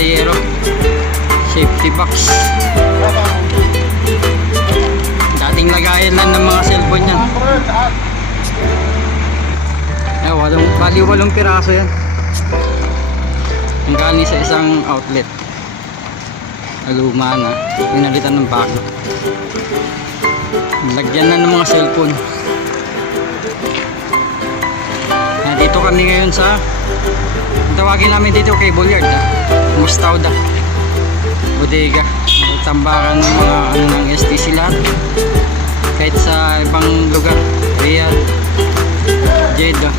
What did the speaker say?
playero, safety box. Dating lagayan lang ng mga cellphone yan. Bali 8 piraso yan. Ang galing sa isang outlet. Luma na, pinalitan ng bago. Lagyan na ng mga cellphone. Dito kami ngayon sa, tawagin namin dito kay Bolyard, Mustauda bodega, tambakan ng mga ano ng STC lahat, kahit sa ibang lugar, Riyadh, Jeddah.